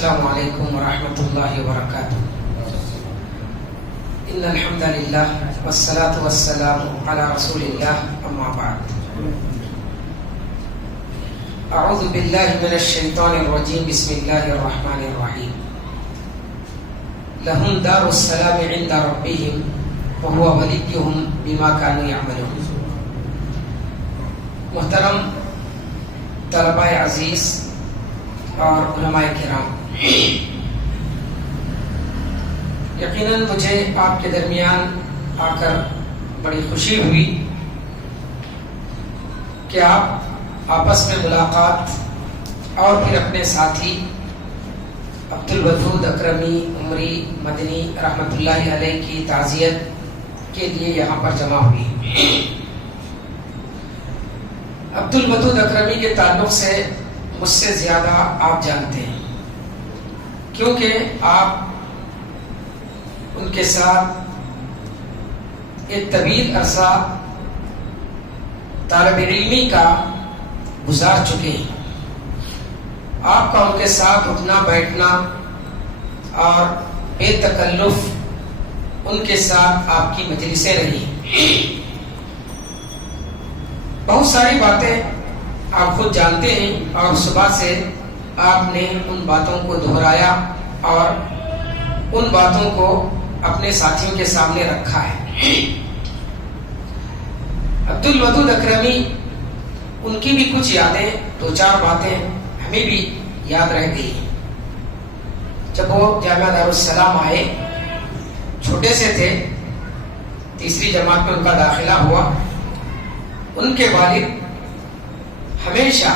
السلام علیکم ورحمۃ اللہ وبرکاتہ. ان الحمد للہ والصلاة والسلام علی رسول اللہ اما بعد. اعوذ باللہ من الشیطان الرجیم. بسم اللہ الرحمن الرحیم. لهم دار السلام عند ربهم وهو وليهم بما كانوا يعملون. محترم طلباء عزیز اور علماء کرام، یقیناً مجھے آپ کے درمیان آ کر بڑی خوشی ہوئی کہ آپ آپس میں ملاقات اور پھر اپنے ساتھی عبدالودود اکرمی عمری مدنی رحمۃ اللہ علیہ کی تعزیت کے لیے یہاں پر جمع ہوئی. عبدالودود اکرمی کے تعلق سے مجھ سے زیادہ آپ جانتے ہیں، کیونکہ آپ ان کے ساتھ ایک طویل عرصہ طالب علمی کا گزار چکے ہیں. آپ کا ان کے ساتھ اٹھنا بیٹھنا اور بے تکلف ان کے ساتھ آپ کی مجلسیں رہی. بہت ساری باتیں آپ خود جانتے ہیں اور صبح سے آپ نے ان باتوں کو دہرایا اور ان باتوں کو اپنے ساتھیوں کے سامنے رکھا ہے. عبدالودود اکرمی، ان کی بھی کچھ یادیں، دو چار باتیں ہمیں بھی یاد رہ گئی. جب وہ جامعہ دارالسلام آئے، چھوٹے سے تھے، تیسری جماعت میں ان کا داخلہ ہوا. ان کے والد ہمیشہ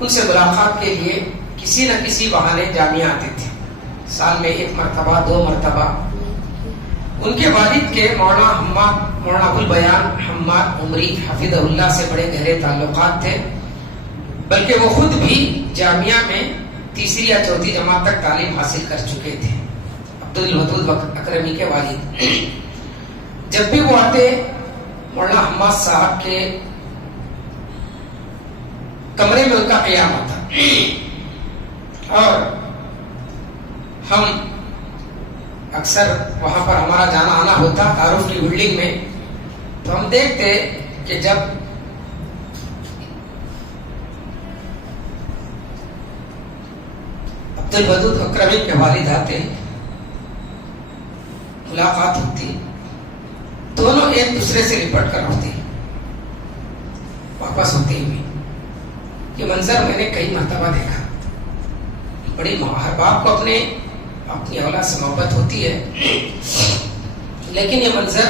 ان سے ملاقات کے لیے کسی نہ کسی بہانے جامعہ آتے تھے. سال میں 1 مرتبہ 2 مرتبہ. ان کے والد کے مولانا ابوالبیان حماد عمری حفظہ اللہ سے بڑے گہرے تعلقات تھے، بلکہ وہ خود بھی جامعہ میں تیسری یا چوتھی جماعت تک تعلیم حاصل کر چکے تھے. عبدالودود اکرمی کے والد جب بھی وہ آتے، مولانا حماد صاحب کے کمرے میں ان کا قیام ہوتا اور ہم اکثر وہاں پر ہمارا جانا آنا ہوتا تعارف کی بلڈنگ میں، تو ہم دیکھتے کہ جب عبدالودود اکرمی کے والد آتے، ملاقات ہوتی، دونوں ایک دوسرے سے لپٹ کر ہوتے واپس ہوتے ہوئے. یہ منظر میں نے کئی مرتبہ دیکھا. بڑی ہر باپ کو اپنی اولاد سے محبت ہوتی ہے، لیکن یہ منظر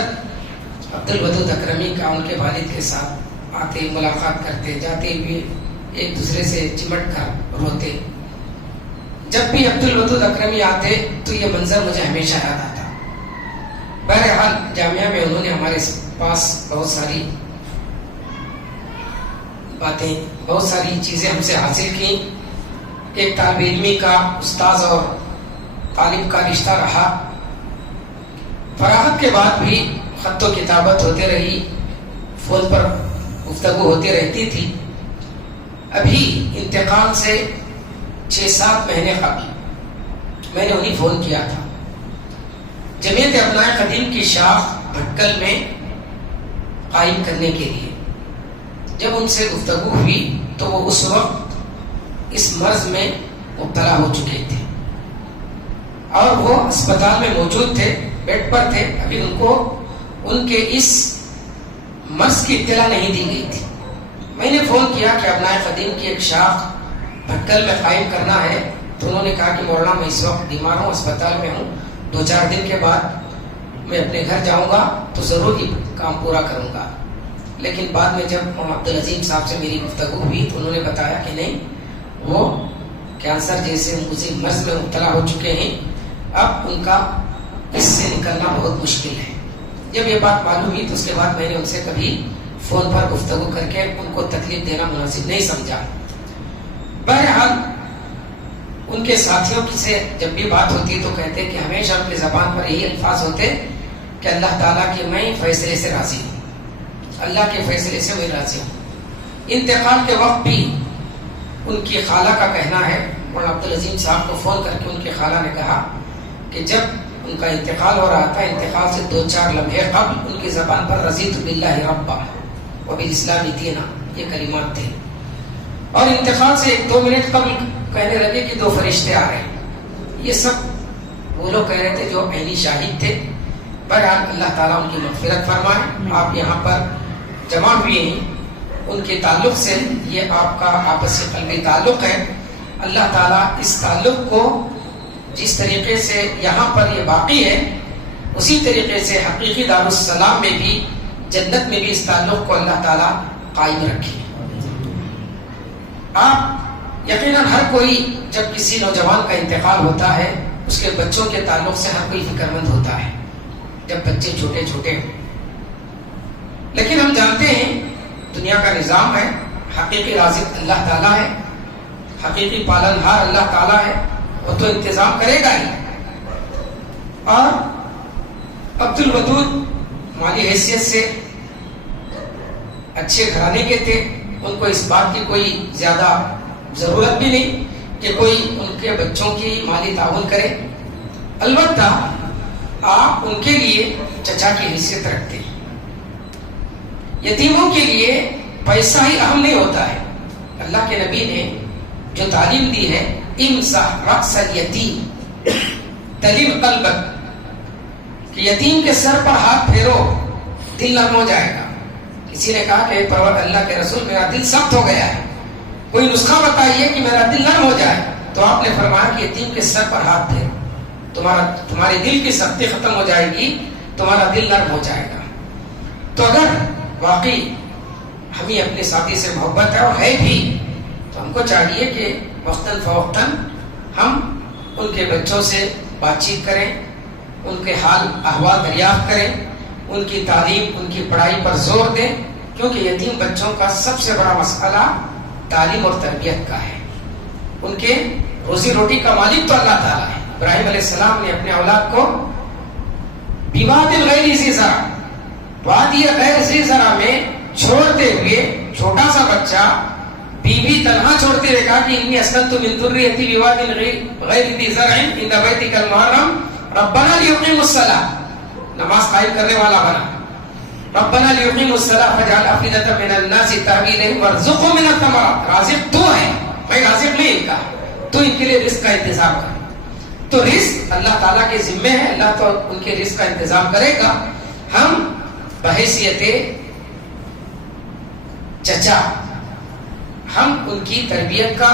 عبدالودود اکرمی کا ان کے والد کے ساتھ آتے، ملاقات کرتے، جاتے ہوئے ایک دوسرے سے چمٹ کر روتے. جب بھی عبدالودود اکرمی آتے تو یہ منظر مجھے ہمیشہ یاد آتا. بہرحال جامعہ میں انہوں نے ہمارے پاس بہت ساری باتیں، بہت ساری چیزیں ہم سے حاصل کی. ایک طالب علمی کا استاذ اور طالب کا رشتہ رہا. فراغت کے بعد بھی خط و کتابت ہوتے رہی، فون پر گفتگو ہوتی رہتی تھی. ابھی انتقال سے 6-7 مہینے قبل میں نے انہیں فون کیا تھا. جمعیت ابنائے قدیم کی شاخ بھٹکل میں قائم کرنے کے لیے جب ان سے گفتگو ہوئی تو وہ اس وقت اس مرض میں مبتلا ہو چکے تھے اور وہ اسپتال میں موجود تھے، بیڈ پر تھے. ابھی ان کو ان کے اس مرض کی اطلاع نہیں دی گئی تھی. میں نے فون کیا کہ ابنائے قدیم کی ایک شاخ بھٹکل میں قائم کرنا ہے، تو انہوں نے کہا کہ مولانا میں اس وقت بیمار ہوں، اسپتال میں ہوں، 2-4 دن کے بعد میں اپنے گھر جاؤں گا تو ضرور یہ کام پورا کروں گا. لیکن بعد میں جب عبدالعظیم صاحب سے میری گفتگو ہوئی تو انہوں نے بتایا کہ نہیں، وہ کینسر جیسے مزید مرض میں مبتلا ہو چکے ہیں، اب ان کا اس سے نکلنا بہت مشکل ہے. جب یہ بات معلوم ہوئی تو اس کے بعد میں نے ان سے کبھی فون پر گفتگو کر کے ان کو تکلیف دینا مناسب نہیں سمجھا. بہرحال ان کے ساتھیوں سے جب بھی بات ہوتی تو کہتے کہ ہمیشہ ان کی زبان پر یہی الفاظ ہوتے کہ اللہ تعالیٰ کے میں فیصلے سے راضی ہوں، اللہ کے فیصلے سے وہی راضی ہوں. انتقال کے وقت بھی ان کی خالہ کا کہنا ہے مولانا عبدالعظیم صاحب کو فون کر کے ان کی خالہ نے کہا کہ جب ان کا انتقال ہو رہا تھا، انتقال سے 2-4 لمحے قبل ان کی زبان پر رضیت باللہ ربا وبالاسلام دینا یہ کلمات تھے، اور انتقال سے 1-2 منٹ قبل کہنے لگے کہ 2 فرشتے آ رہے ہیں۔ یہ سب وہ لوگ کہہ رہے تھے جو عینی شاہد تھے۔ بہرحال اللہ تعالیٰ ان کی مغفرت فرمائے۔ آپ یہاں پر جمع ہوئے ہیں ان کے تعلق سے، یہ آپ کا آپسی قلبی تعلق ہے۔ اللہ تعالیٰ اس تعلق کو جس طریقے سے یہاں پر یہ باقی ہے، اسی طریقے سے حقیقی دارالسلام میں بھی، جنت میں بھی اس تعلق کو اللہ تعالیٰ قائم رکھے۔ آپ یقیناً ہر کوئی جب کسی نوجوان کا انتقال ہوتا ہے، اس کے بچوں کے تعلق سے ہر کوئی فکر مند ہوتا ہے جب بچے چھوٹے چھوٹے ہیں، لیکن ہم جانتے ہیں دنیا کا نظام ہے، حقیقی رازق اللہ تعالیٰ ہے، حقیقی پالنہار اللہ تعالیٰ ہے، وہ تو انتظام کرے گا ہی۔ اور عبد الودود مالی حیثیت سے اچھے گھرانے کے تھے، ان کو اس بات کی کوئی زیادہ ضرورت بھی نہیں کہ کوئی ان کے بچوں کی مالی تعاون کرے، البتہ آپ ان کے لیے چچا کی حیثیت رکھتے ہیں۔ یتیموں کے لیے پیسہ ہی اہم نہیں ہوتا ہے، اللہ کے نبی نے جو تعلیم دی ہے، امسح رأس الیتیم تلین قلبک، کہ یتیم کے سر پر ہاتھ پھیرو دل نرم ہو جائے گا۔ کسی نے کہا کہ پروردگار اللہ کے رسول میرا دل سخت ہو گیا ہے، کوئی نسخہ بتائیے کہ میرا دل نرم ہو جائے، تو آپ نے فرمایا کہ یتیم کے سر پر ہاتھ پھیرو، تمہارے دل کی سختی ختم ہو جائے گی، تمہارا دل نرم ہو جائے گا۔ تو اگر واقعی ہمیں اپنے ساتھی سے محبت ہے اور ہے بھی، تو ہم کو چاہیے کہ وقتاً فوقتاً ہم ان کے بچوں سے بات چیت کریں، ان کے حال احوال دریافت کریں، ان کی تعلیم، ان کی پڑھائی پر زور دیں، کیونکہ یتیم بچوں کا سب سے بڑا مسئلہ تعلیم اور تربیت کا ہے۔ ان کے روزی روٹی کا مالک تو اللہ تعالیٰ ہے۔ ابراہیم علیہ السلام نے اپنے اولاد کو بواد غیر ذی زرع، وادی غیر ذی زرع میں چھوڑتے ہوئے، چھوٹا سا بچہ بیوی تنہا چھوڑتے ہوئے کہا کہ انی اسکنت من ذریتی بواد غیر ذی زرع عند بیتک المحرم ربنا لیقیموا الصلاۃ، نماز قائم کرنے والا بنا، ربنا لیقیموا الصلاۃ فاجعل افئدۃ من الناس تهوی الیہم وارزقهم من الثمرات، رازق تو ہے، میں رازق نہیں ان کا، تو ان کے لیے رزق کا انتظام کر۔ تو رزق اللہ تعالیٰ کے ذمے ہے، اللہ تو ان کے رزق کا انتظام کرے گا۔ ہم بحیثیت چچا ہم ان کی تربیت کا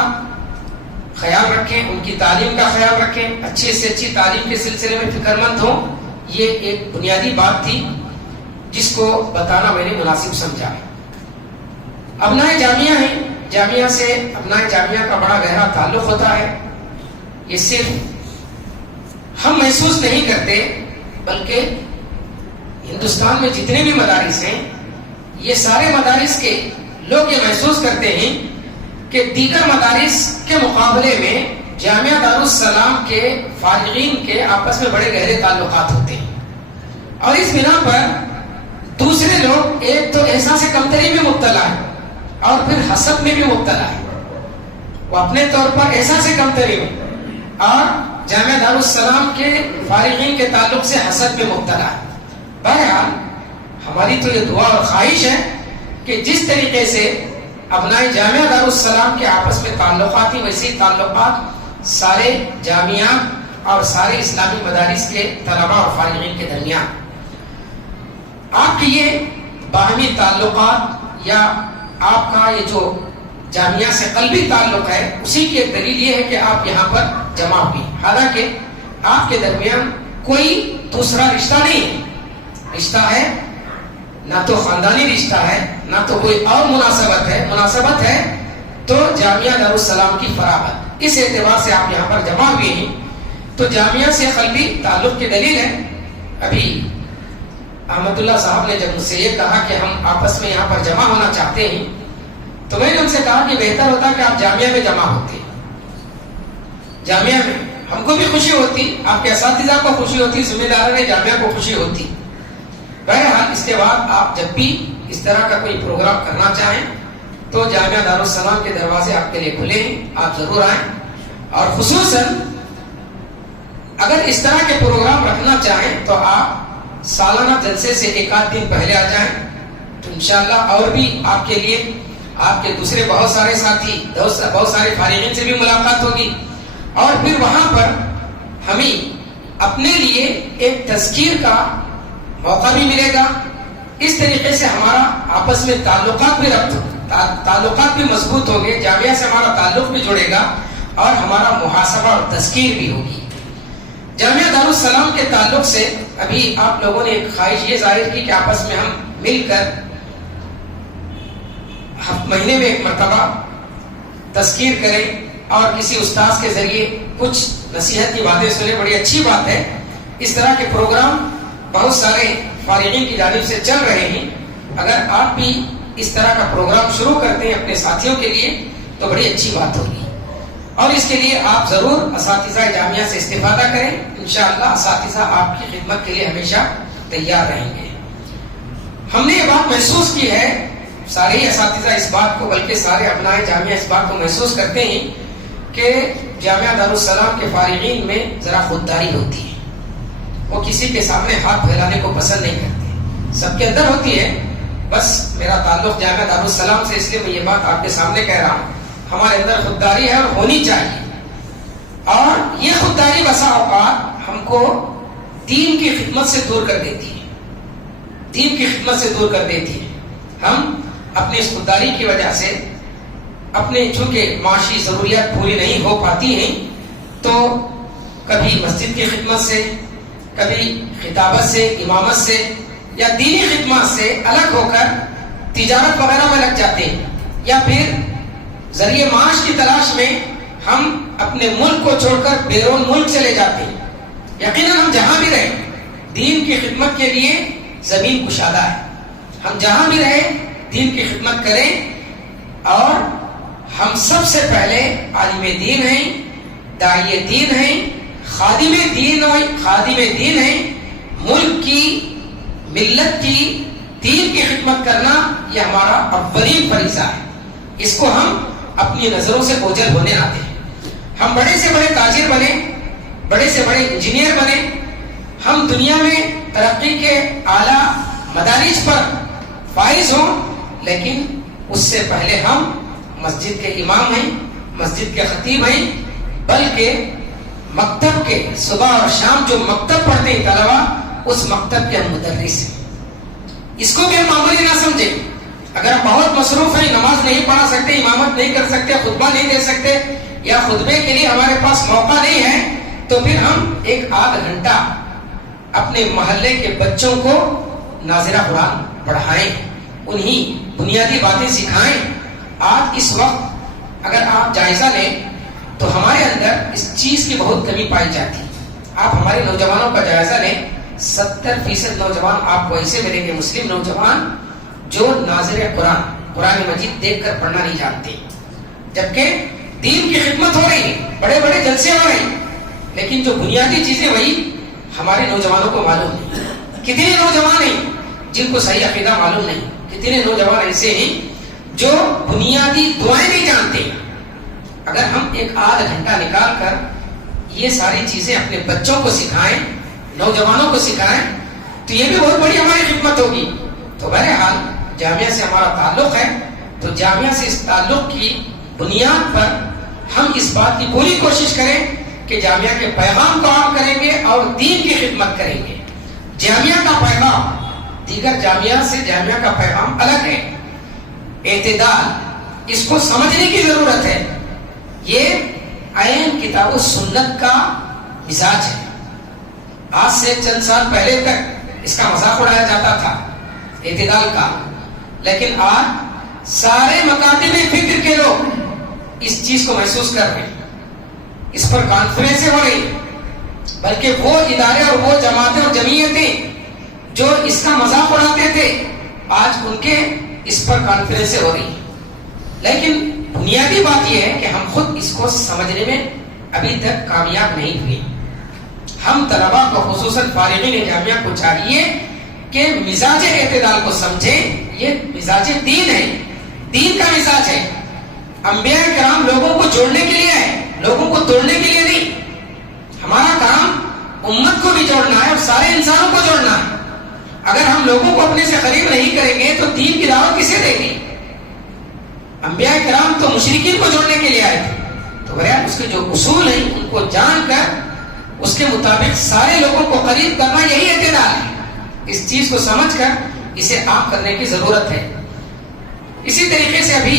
خیال رکھیں، ان کی تعلیم کا خیال رکھیں، اچھی سے اچھی تعلیم کے سلسلے میں فکر مند ہوں۔ یہ ایک بنیادی بات تھی جس کو بتانا میں نے مناسب سمجھا۔ ابنائے جامعہ ہیں، جامعہ سے ابنائے جامعہ کا بڑا گہرا تعلق ہوتا ہے۔ یہ صرف ہم محسوس نہیں کرتے، بلکہ ہندوستان میں جتنے بھی مدارس ہیں، یہ سارے مدارس کے لوگ یہ محسوس کرتے ہیں کہ دیگر مدارس کے مقابلے میں جامعہ دارالسلام کے فارغین کے آپس میں بڑے گہرے تعلقات ہوتے ہیں، اور اس بنا پر دوسرے لوگ ایک تو احساس کمتری میں مبتلا ہے اور پھر حسد میں بھی مبتلا ہے، وہ اپنے طور پر احساس کمتری میں اور جامعہ دارالسلام کے فارغین کے تعلق سے حسد میں مبتلا ہے۔ بہرحال ہماری تو یہ دعا اور خواہش ہے کہ جس طریقے سے ابنائے جامعہ دارالسلام کے آپس میں تعلقات ہی، ویسے تعلقات سارے جامعات اور سارے اسلامی مدارس کے طلباء اور فارغین کے درمیان۔ آپ کے یہ باہمی تعلقات یا آپ کا یہ جو جامعہ سے قلبی تعلق ہے، اسی کی ایک دلیل یہ ہے کہ آپ یہاں پر جمع ہوئی، حالانکہ آپ کے درمیان کوئی دوسرا رشتہ نہیں ہے، رشتہ ہے نہ تو خاندانی رشتہ ہے، نہ تو کوئی اور مناسبت ہے تو جامعہ دارالسلام کی فراغت۔ اس اعتبار سے آپ یہاں پر جمع ہوئے ہیں، تو جامعہ سے قلبی تعلق کی دلیل ہے۔ ابھی احمد اللہ صاحب نے جب مجھ سے یہ کہا کہ ہم آپس میں یہاں پر جمع ہونا چاہتے ہیں، تو میں نے ان سے کہا کہ بہتر ہوتا کہ آپ جامعہ میں جمع ہوتے، جامعہ میں ہم کو بھی خوشی ہوتی، آپ کے اساتذہ کو خوشی ہوتی، ذمہ داروں نے جامعہ کو خوشی ہوتی۔ بہرحال اس کے بعد آپ جب بھی اس طرح کا کوئی پروگرام کرنا چاہیں تو جامعہ دارالسلام کے دروازے آپ کے لیے کھلے ہیں، آپ ضرور آئیں۔ اور خصوصاً اگر اس طرح کے پروگرام رکھنا چاہیں تو آپ سالانہ جلسے سے ایک آدھ دن پہلے آ جائیں تو انشاءاللہ اور بھی آپ کے لیے آپ کے دوسرے بہت سارے ساتھی بہت سارے فارغین سے بھی ملاقات ہوگی، اور پھر وہاں پر ہمیں اپنے لیے ایک تذکیر کا موقع بھی ملے گا. اس طریقے سے ہمارا آپس میں تعلقات بھی مضبوط ہوں گے، جامعہ سے ہمارا تعلق بھی جڑے گا اور ہمارا محاسبہ اور تذکیر بھی ہوگی. جامعہ دارالسلام کے تعلق سے ابھی آپ لوگوں نے ایک خواہش یہ ظاہر کی کہ آپس میں ہم مل کر مہینے میں ایک مرتبہ تذکیر کریں اور کسی استاذ کے ذریعے کچھ نصیحت کی باتیں سنیں. بڑی اچھی بات ہے. اس طرح کے پروگرام بہت سارے فارغین کی جانب سے چل رہے ہیں. اگر آپ بھی اس طرح کا پروگرام شروع کرتے ہیں اپنے ساتھیوں کے لیے تو بڑی اچھی بات ہوگی، اور اس کے لیے آپ ضرور اساتذہ جامعہ سے استفادہ کریں. انشاءاللہ اساتذہ آپ کی خدمت کے لیے ہمیشہ تیار رہیں گے. ہم نے یہ بات محسوس کی ہے، سارے ہی اساتذہ اس بات کو، بلکہ سارے ابناء جامعہ اس بات کو محسوس کرتے ہیں کہ جامعہ دارالسلام کے فارغین میں ذرا خودداری ہوتی ہے. وہ کسی کے سامنے ہاتھ پھیلانے کو پسند نہیں کرتے. سب کے اندر ہوتی ہے، بس میرا تعلق جامعہ دارالسلام سے، اس لیے میں یہ بات آپ کے سامنے کہہ رہا ہوں. ہمارے اندر خودداری ہے اور ہونی چاہیے، اور یہ خودداری بسا اوقات ہم کو دین کی خدمت سے دور کر دیتی ہے. دین کی خدمت سے دور کر دیتی ہے. ہم اپنی اس خودداری کی وجہ سے اپنے چونکہ معاشی ضروریات پوری نہیں ہو پاتی ہیں تو کبھی مسجد کی خدمت سے، کبھی خطابت سے، امامت سے یا دینی خدمات سے الگ ہو کر تجارت وغیرہ میں لگ جاتے ہیں، یا پھر ذریعہ معاش کی تلاش میں ہم اپنے ملک کو چھوڑ کر بیرون ملک چلے جاتے ہیں. یقیناً ہم جہاں بھی رہیں دین کی خدمت کے لیے زمین کشادہ ہے. ہم جہاں بھی رہیں دین کی خدمت کریں، اور ہم سب سے پہلے عالم دین ہیں، داعی دین ہیں، خادم دین ہیں. ملک کی، ملت کی، دین کی خدمت کرنا یہ ہمارا اولین فریضہ ہے. اس کو ہم اپنی نظروں سے اوجھل ہونے آتے ہیں. ہم بڑے سے بڑے تاجر بنے، بڑے سے بڑے انجینئر بنے، ہم دنیا میں ترقی کے اعلیٰ مدارج پر فائز ہوں، لیکن اس سے پہلے ہم مسجد کے امام ہیں، مسجد کے خطیب ہیں، بلکہ مکتب کے صبح اور شام جو مکتب پڑھتے ہیں طلبہ، اس مکتب کے ہم مدرس ہیں. اس کو بھی ہم معمولی نہ سمجھیں. اگر ہم بہت مصروف ہیں، نماز نہیں پڑھا سکتے، امامت نہیں کر سکتے، خطبہ نہیں دے سکتے، یا خطبے کے لیے ہمارے پاس موقع نہیں ہے، تو پھر ہم ایک آدھ گھنٹہ اپنے محلے کے بچوں کو ناظرہ قرآن پڑھائیں، انہیں بنیادی باتیں سکھائیں. آج اس وقت اگر آپ جائزہ لیں تو ہمارے اندر اس چیز کی بہت کمی پائی جاتی ہے. آپ ہمارے نوجوانوں کا جائزہ لیں، 70% نوجوان آپ کو ایسے ملیں گے، مسلم نوجوان، جو ناظر قرآن مجید دیکھ کر پڑھنا نہیں جانتے، جبکہ دین کی خدمت ہو رہی ہے، بڑے بڑے جلسے ہو رہے ہیں، لیکن جو بنیادی چیزیں وہی ہمارے نوجوانوں کو معلوم نہیں. کتنے نوجوان ہیں جن کو صحیح عقیدہ معلوم نہیں، کتنے نوجوان ایسے ہیں جو بنیادی دعائیں نہیں جانتے. اگر ہم ایک آدھ گھنٹہ نکال کر یہ ساری چیزیں اپنے بچوں کو سکھائیں، نوجوانوں کو سکھائیں، تو یہ بھی بہت بڑی ہماری خدمت ہوگی. تو بہرحال جامعہ سے ہمارا تعلق ہے، تو جامعہ سے اس تعلق کی بنیاد پر ہم اس بات کی پوری کوشش کریں کہ جامعہ کے پیغام کو عام کریں گے اور دین کی خدمت کریں گے. جامعہ کا پیغام دیگر جامعہ سے، جامعہ کا پیغام الگ ہے. اعتدال، اس کو سمجھنے کی ضرورت ہے. یہ عین کتاب و سنت کا مزاج ہے. آج سے چند سال پہلے تک اس کا مذاق اڑایا جاتا تھا اعتدال کا، لیکن آج سارے مکاتب فکر کے لوگ اس چیز کو محسوس کر رہے ہیں، اس پر کانفرنسیں ہو رہی، بلکہ وہ ادارے اور وہ جماعتیں اور جمعیتیں جو اس کا مذاق اڑاتے تھے، آج ان کے اس پر کانفرنسیں ہو رہی. لیکن بنیادی بات یہ ہے کہ ہم خود اس کو سمجھنے میں ابھی تک کامیاب نہیں ہوئے. ہم طلبا کو، خصوصاً فارغین جامعہ کو چاہیے کہ مزاج اعتدال کو سمجھیں. یہ مزاج دین ہے، دین کا مزاج ہے. انبیاء کرام لوگوں کو جوڑنے کے لیے ہے، لوگوں کو توڑنے کے لیے نہیں. ہمارا کام امت کو بھی جوڑنا ہے اور سارے انسانوں کو جوڑنا ہے. اگر ہم لوگوں کو اپنے سے قریب نہیں کریں گے تو دین کی دعوت کسے دیں گے؟ انبیاء کرام تو مشرکین کو جوڑنے کے لیے آئے تھے. تو بہرحال اس کے جو اصول ہیں ان کو جان کر اس کے مطابق سارے لوگوں کو قریب کرنا یہی اعتدال ہے. اس چیز کو سمجھ کر اسے عام کرنے کی ضرورت ہے. اسی طریقے سے ابھی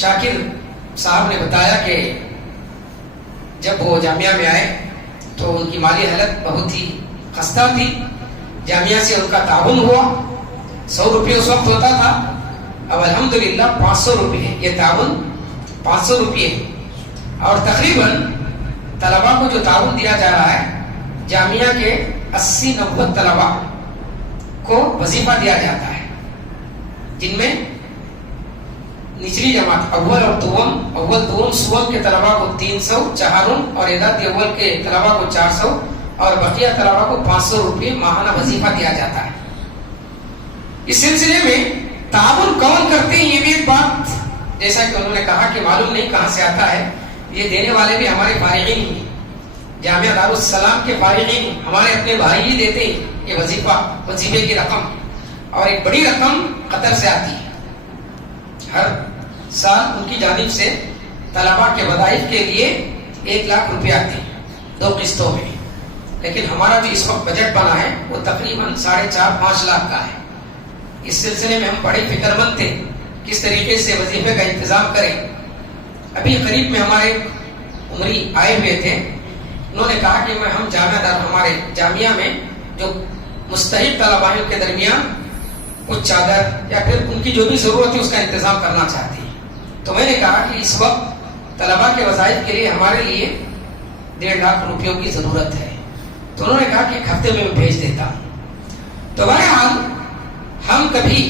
شاکر صاحب نے بتایا کہ جب وہ جامعہ میں آئے تو ان کی مالی حالت بہت ہی خستہ تھی. جامعہ سے ان کا تعاون ہوا. 100 روپے اس وقت ہوتا تھا. اب الحمدللہ 500 روپے یہ تعاون 500 روپے. اور تقریباً طلباء کو جو تعاون دیا جا رہا ہے جامعہ کے 80-90 طلباء کو وظیفہ دیا جاتا ہے جن میں نچلی جماعت اول اور دوم اول دوم سوم کے طلباء کو 300 چہارم اور اعداد اول کے طلباء کو 400 اور بقیہ طلباء کو 500 روپے ماہانہ وظیفہ دیا جاتا ہے. اس سلسلے میں تعاون کون کرتے ہیں یہ بھی ایک بات جیسا کہ انہوں نے کہا کہ معلوم نہیں کہاں سے آتا ہے. یہ دینے والے بھی ہمارے فارغین ہیں. جامعہ دارالسلام کے فارغین ہمارے اپنے بھائی ہی دیتے ہیں یہ وظیفے کی رقم. اور ایک بڑی رقم قطر سے آتی ہے. ہر سال ان کی جانب سے طلباء کے وظائف کے لیے 1 لاکھ روپے آتے ہیں 2 قسطوں میں. لیکن ہمارا جو اس وقت بجٹ بنا ہے وہ تقریباً 4.5-5 لاکھ کا ہے. اس سلسلے میں ہم بڑے فکر مند تھے کس طریقے سے وظیفے کا انتظام کریں. ابھی قریب میں ہمارے عمری آئے ہوئے تھے. انہوں نے کہا کہ ہم ہمارے جامعہ میں جو مستحق طلباء کے درمیان کچھ چادر یا پھر ان کی جو بھی ضرورت ہے اس کا انتظام کرنا چاہتے ہیں. تو میں نے کہا کہ اس وقت طلباء کے وظائف کے لیے ہمارے لیے 1.5 لاکھ روپیوں کی ضرورت ہے. تو انہوں نے کہا کہ 1 ہفتے میں بھیج دیتا ہوں. تو بہرحال ہم کبھی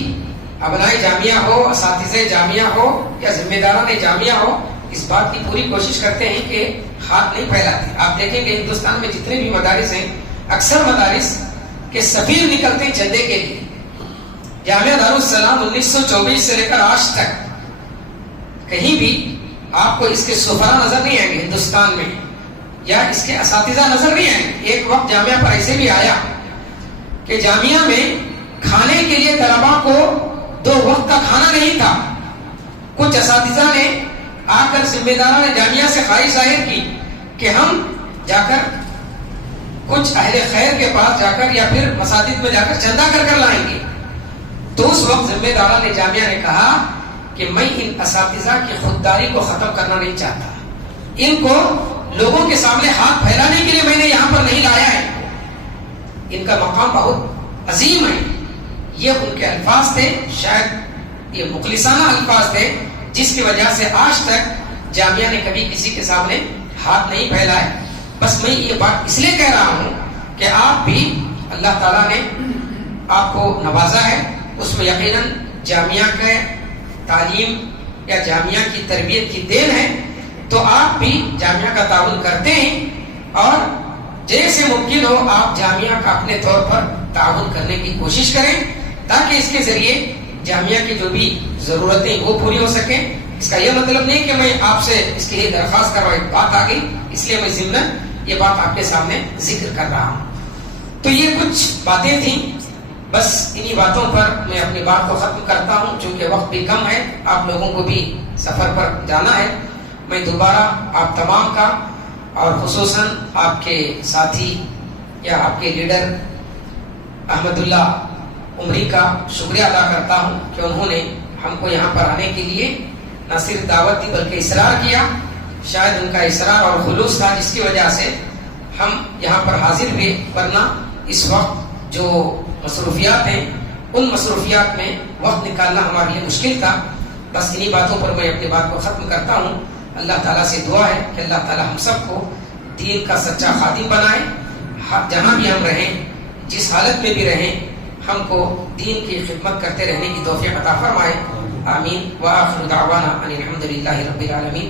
ابنائے جامعہ ہو اساتذہ جامعہ ہو یا ذمہ داران جامعہ ہو اس بات کی پوری کوشش کرتے ہیں کہ ہاتھ نہیں پھیلاتے. آپ دیکھیں گے ہندوستان میں جتنے بھی مدارس ہیں اکثر مدارس کے سفیر نکلتے ہیں چندے کے لیے. جامعہ دارالسلام 1924 سے لے کر آج تک کہیں بھی آپ کو اس کے سفراء نظر نہیں آئیں گے ہندوستان میں یا اس کے اساتذہ نظر نہیں آئیں گے. ایک وقت جامعہ پر ایسے بھی آیا کہ جامعہ میں کھانے کے لیے طلباء کو 2 وقت کا کھانا نہیں تھا. کچھ اساتذہ نے آ کر ذمہ داران جامعہ سے خواہش ظاہر کی کہ ہم جا کر کچھ اہل خیر کے پاس جا کر یا پھر مساجد میں جا کر چندہ کر لائیں گے. تو اس وقت ذمہ داران جامعہ نے کہا کہ میں ان اساتذہ کی خودداری کو ختم کرنا نہیں چاہتا. ان کو لوگوں کے سامنے ہاتھ پھیلانے کے لیے میں نے یہاں پر نہیں لایا ہے. ان کا مقام بہت عظیم ہے. یہ ان کے الفاظ تھے, شاید یہ مخلصانہ الفاظ تھے جس کی وجہ سے آج تک جامعہ نے کبھی کسی کے سامنے ہاتھ نہیں پھیلائے. بس میں یہ بات اس لیے کہہ رہا ہوں کہ آپ بھی اللہ تعالیٰ نے آپ کو نوازا ہے. اس میں یقیناً جامعہ کے تعلیم یا جامعہ کی تربیت کی دین ہے. تو آپ بھی جامعہ کا تعاون کرتے ہیں اور جیسے ممکن ہو آپ جامعہ کا اپنے طور پر تعاون کرنے کی کوشش کریں تاکہ اس کے ذریعے جامعہ کی جو بھی ضرورتیں وہ پوری ہو سکیں. اس کا یہ مطلب نہیں کہ میں آپ سے اس کے لیے درخواست کر رہا ہوں, ایک بات آ گئی اس لیے میں ضمن یہ بات آپ کے سامنے ذکر کر رہا ہوں. تو یہ کچھ باتیں تھیں. بس انہی باتوں پر میں اپنی بات کو ختم کرتا ہوں چونکہ وقت بھی کم ہے, آپ لوگوں کو بھی سفر پر جانا ہے. میں دوبارہ آپ تمام کا اور خصوصاً آپ کے ساتھی یا آپ کے لیڈر احمد اللہ عمری کا شکریہ ادا کرتا ہوں کہ انہوں نے ہم کو یہاں پر آنے کے لیے نہ صرف دعوت دی بلکہ اصرار کیا. شاید ان کا اصرار اور خلوص تھا جس کی وجہ سے ہم یہاں پر حاضر ہوئے, ورنہ اس وقت جو مصروفیات ہیں ان مصروفیات میں وقت نکالنا ہمارے لیے مشکل تھا. بس انہی باتوں پر میں اپنی بات کو ختم کرتا ہوں. اللہ تعالیٰ سے دعا ہے کہ اللہ تعالیٰ ہم سب کو دین کا سچا خادم بنائے. جہاں بھی ہم رہیں, جس حالت میں بھی رہیں, ہم کو دین کی خدمت کرتے رہنے کی توفیق عطا فرمائے. آمین. وآخر دعوانا ان الحمد للہ رب العالمین.